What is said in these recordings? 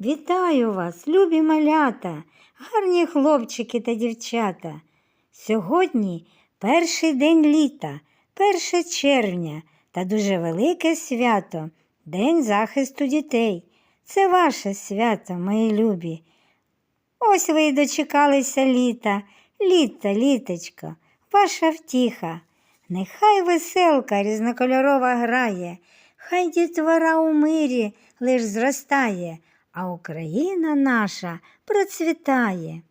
Вітаю вас, любі малята, гарні хлопчики та дівчата. Сьогодні перший день літа, 1 червня та дуже велике свято День захисту дітей. Це ваше свято, мої любі. Ось ви й дочекалися літа, літа, літочко, ваша втіха. Нехай веселка різнокольорова грає, хай дітвора у мирі лиш зростає, а Україна наша процвітає.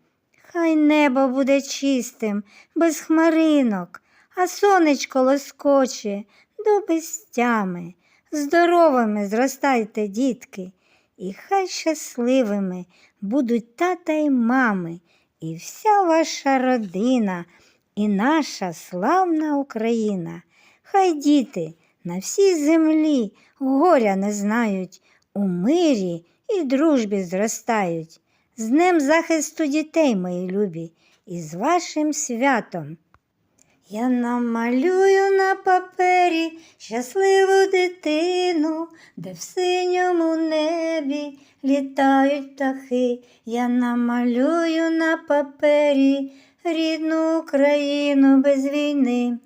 Хай небо буде чистим, без хмаринок, а сонечко лоскоче до безтями. Здоровими зростайте, дітки, і хай щасливими будуть тата й мами, і вся ваша родина, і наша славна Україна. Хай діти на всій землі горя не знають, у мирі і дружбі зростають. З Днем захисту дітей, мої любі, і з вашим святом. Я намалюю на папері щасливу дитину, де в синьому небі літають птахи. Я намалюю на папері рідну Україну без війни.